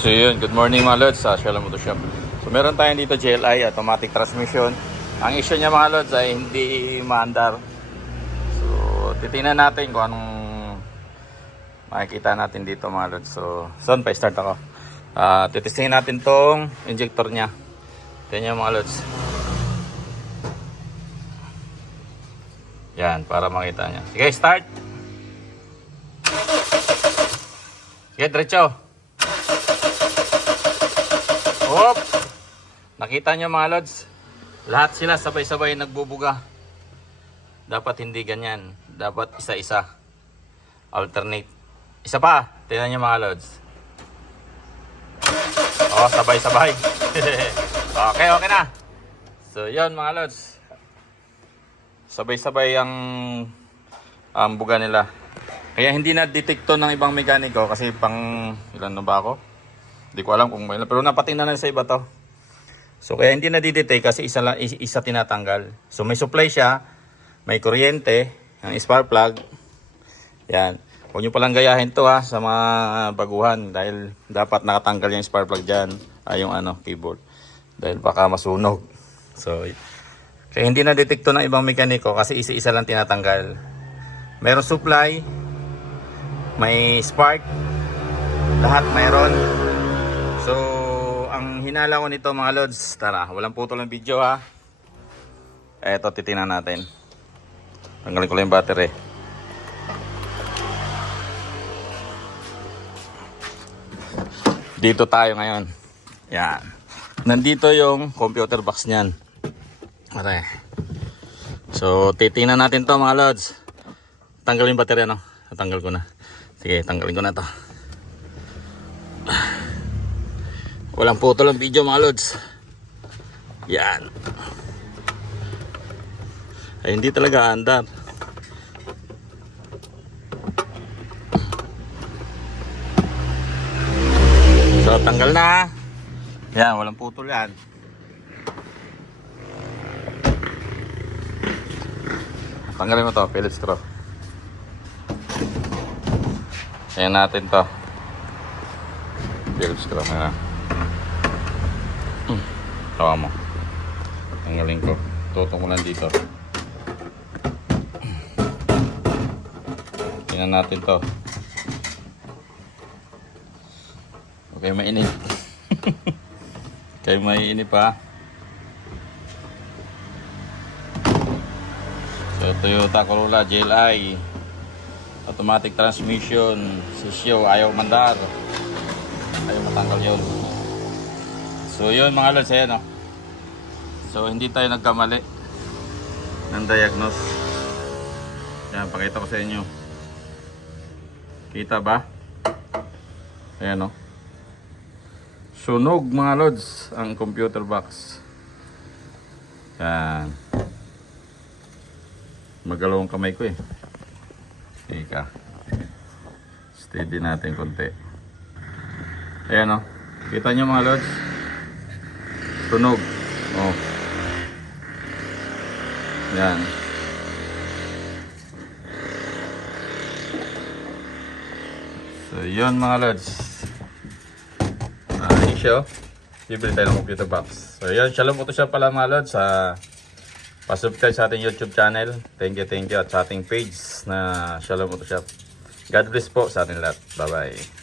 So yun, good morning mga lods sa Shalom Auto Shop. So meron tayong dito GLI automatic transmission. Ang issue niya mga lods ay hindi maandar. So titingnan natin kung anong makikita natin dito mga lods. So son pa start ako. Titestingin natin tong injector niya. Tingnan niyo mga lods. Yan, para makita niya. Sige, start. Sige, diretso. Hop! Nakita nyo mga lods, lahat sila sabay-sabay nagbubuga. Dapat hindi ganyan. Dapat isa-isa. Alternate. Isa pa. Tingnan nyo mga lods. Oh, sabay-sabay. Okay na. So, yun mga lods. Sabay-sabay ang buga nila. Kaya hindi na-detekto ng ibang mekaniko kasi pang ilan na ba ako? Hindi ko alam kung may, pero napatingnan na sa iba to. So kaya hindi na didetect kasi isa tinatanggal. So may supply siya, may kuryente, ang spark plug. Yan. Huwag nyo palang gayahin to sa mga baguhan dahil dapat nakatanggal yung spark plug diyan, yung keyboard. Dahil baka masunog. So kaya hindi na detekto ng ibang mekaniko kasi isa-isa lang tinatanggal. Meron supply, may spark, lahat mayroon. So, ang hinala ko nito mga lods, tara, walang putol ng video Eto, titingnan natin. Tanggalin ko lang yung battery. Dito tayo ngayon. Yan. Nandito yung computer box niyan. Okay. So, titingnan natin to mga lods. Tanggalin yung battery Natanggal ko na. Sige, tanggalin ko na to. Walang putol ang video mga lods. Yan. Ay hindi talaga andar. So tanggal na. Yan, walang putol yan. Tanggalin mo to, Phillips screw. Ayan natin to. Phillips screw na. Tawa mo. Tanggalin ko. Tutong ko lang dito. Tingnan natin to. Okay, mainit. Okay, mainit pa. So, Toyota Corolla GLI automatic transmission. Sisyo, ayaw mandar. Ayaw matanggal yun. So yun mga lods, ayan So hindi tayo nagkamali ng diagnose. Yan, pakita ko sa inyo. Kita ba? Ayan Sunog mga lods ang computer box. Yan. Magalaw ang kamay ko Ika. Steady natin konti. Ayan Kita nyo mga lods. Tunog. Yan. So, yun mga lods. Issue. Bibili tayo ng computer box. So, yun. Shalom Auto Shop pala mga lods. Pa-subscribe sa ating YouTube channel. Thank you. At sa ating page na Shalom Auto Shop. God bless po sa ating lahat. Bye-bye.